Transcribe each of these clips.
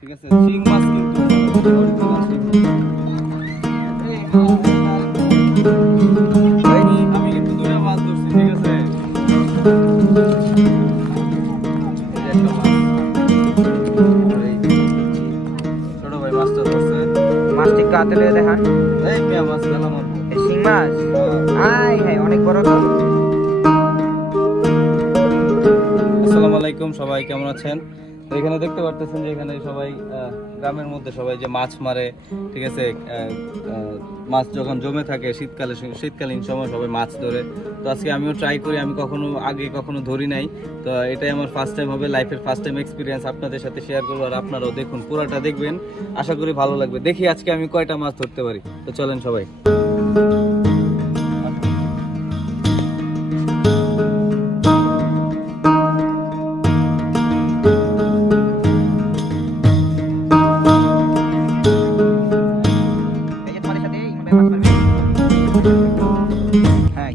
ঠিক আছে? শিং মাছ কিন্তু আমি মাছ ধরছি ঠিক আছে? ছোট ভাই মাছটা ধরছে। মাছটি একটু লয়ে দেখান। এই মিয়া মাছ গেলাম শিং মাছ? আই হ্যাঁ অনেক বড় তো। আসসালামু আলাইকুম সবাই কেমন আছেন? এখানে দেখতে পারতেছেন যে এখানে সবাই গ্রামের মধ্যে সবাই যে মাছ মারে, ঠিক আছে? মাছ যখন জমে থাকে শীতকালে শীতকালীন সময় সবাই মাছ ধরে। তো আজকে আমিও ট্রাই করি, আমি কখনো আগে কখনো ধরি নাই। তো এটাই আমার ফার্স্ট টাইম হবে লাইফের ফার্স্ট টাইম এক্সপিরিয়েন্স আপনাদের সাথে শেয়ার করব, আর আপনারাও দেখুন, পুরোটা দেখবেন। আশা করি ভালো লাগবে। দেখি আজকে আমি কয়টা মাছ ধরতে পারি। তো চলেন সবাই।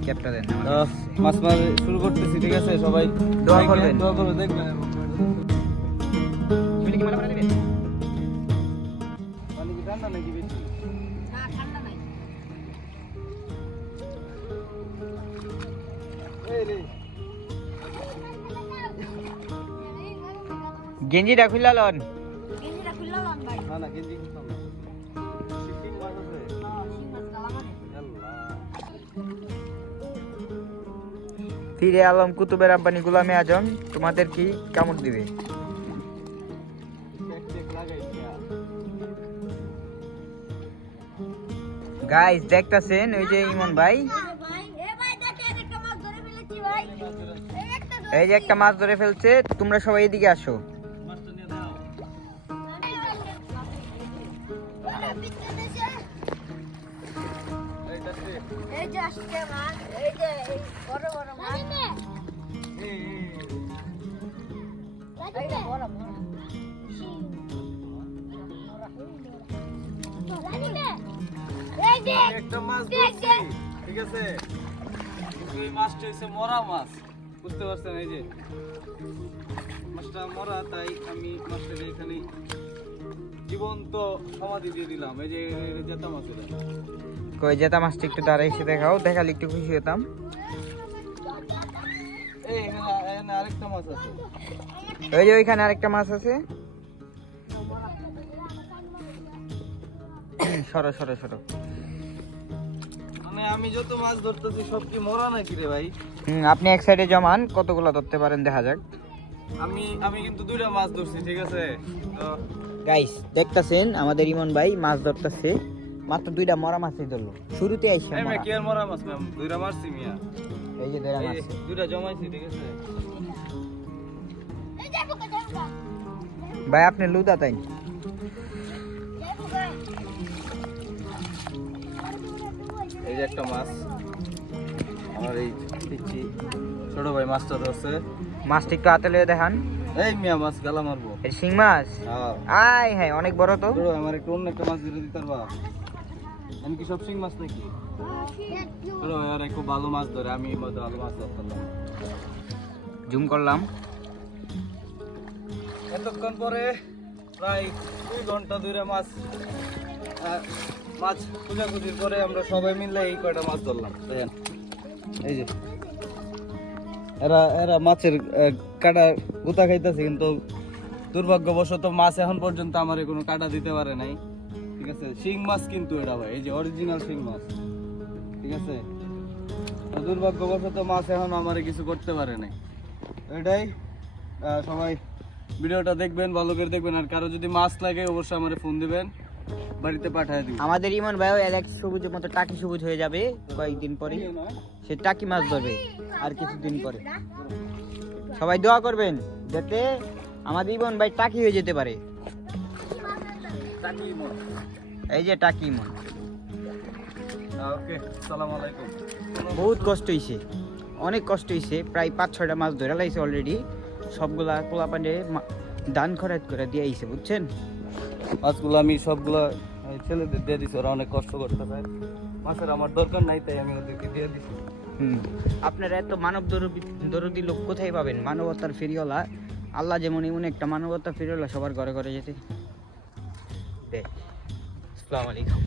ক্যাপটা দেন মাছ মাছ শুরু করতেছি ঠিক আছে? সবাই দোয়া করবেন। দোয়া করবেন দেখবেন। গেঞ্জিটা খুললা ফিরে আলম কুতুবের আব্বানি গুলামে আজম, তোমাদের কি কামড় দিবে? গাইস দেখতাছেন ওই যে ইমন ভাই? এই যে একটা মাছ ধরে ফেলছে, তোমরা সবাই এদিকে আসো। এই যে আসছে মাছ এই যে বড় বড় মাছ এই এই এইটা বড় বড় এই দেখ একটা মাছ ধরছি ঠিক আছে? এই মাছটা হচ্ছে মরা মাছ বুঝতে পারছেন? এই যে মাছটা মরা তাই আমি মাছটা এখানে জীবন্ত সমাধি দিয়ে দিলাম এই যে জেতা মাছ কই জেতা মাছটা একটু দাঁড়াই এসে দেখাও দেখালে একটু খুশি হতাম। এই আরেকটা মাছ আছে। ওই যে ওইখানে আরেকটা মাছ আছে। সরো সরো সরো। মানে আমি যত মাছ ধরতেছি সব কি মরা নাকি রে ভাই? হুম, আপনি এক সাইডে জমান কতগুলো ধরতে পারেন দেখা যাক। আমি আমি কিন্তু দুইটা মাছ ধরছি ঠিক আছে? তো গাইস দেখতাছেন আমাদের ইমন ভাই মাছ ধরতেছে। মাত্র দুইটা মরা মাছই ধরলো। শুরুতে আইসা মরা। কি আর মরা মাছ ম্যাম? দুইটা মারছি মিয়া। এই যে দুইটা মাছ। দুইটা জমাইছি ঠিক আছে? ভাই আপনি লুদা তাই? এই যে একটা মাছ। আমার এই ছোট ভাই মাছটা ধরছে। মাছটা একটু হাতে লয়ে দেখান। এই মিয়া মাছ গালা মারবো। এই শিং মাছ? হ্যাঁ। আয় হ্যাঁ অনেক বড় তো। আমার একটু অন্য একটা মাছ দিতে দিতে পারবা? আমি কি সব শিং মাছ নাকি? ছোট আর একটু ভালো মাছ ধরে আমি ভালো মাছ ধরতাম জুম করলাম। এতক্ষণ পরে প্রায় দুই ঘণ্টা ধরে মাছ মাছ খোঁজাখুঁজির পরে আমরা সবাই মিলে এই কয়টা মাছ ধরলাম। দেখেন এই যে। এরা এরা মাছের কাটা গুতা খাইতেছে কিন্তু দুর্ভাগ্যবশত মাছ এখন পর্যন্ত আমার কোনো কাটা দিতে পারে নাই। ঠিক আছে? শিং মাছ কিন্তু এটা ভাই এই যে অরিজিনাল শিং মাছ। ঠিক আছে? দুর্ভাগ্যবশত মাছ এখন আমার কিছু করতে পারে নাই। এটাই সবাই ভিডিওটা দেখবেন ভালো করে দেখবেন আর কারও যদি মাছ লাগে অবশ্যই আমারে ফোন দিবেন বাড়িতে পাঠিয়ে দিব আমাদের ইমন ভাইও এক সবুজের মতো টাকি সবুজ হয়ে যাবে কয়েকদিন পরে। সে টাকি মাছ ধরবে আর কিছুদিন পরে। সবাই দোয়া করবেন যাতে আমাদের ইমন ভাই টাকি হয়ে যেতে পারে। এই যে টাকি আলাইকুম। বহুত কষ্ট হয়েছে অনেক কষ্ট হয়েছে প্রায় পাঁচ ছয়টা মাছ ধরে লাইছে অলরেডি সবগুলা পোলা পান্ডে দান খরাত করে দিয়ে আইছে বুঝছেন? মাছগুলো আমি সবগুলো ছেলেদের দিয়ে দিছি ওরা অনেক কষ্ট করতে পারে মাছের আমার দরকার নাই তাই আমি ওদেরকে দিয়ে দিছি। আপনারা এত মানব দরদি লোক কোথায় পাবেন? মানবতার ফিরিওয়ালা? আল্লাহ যেমন এমন একটা মানবতা ফেরিওয়ালা সবার ঘরে ঘরে যেতে। আসসালামু আলাইকুম।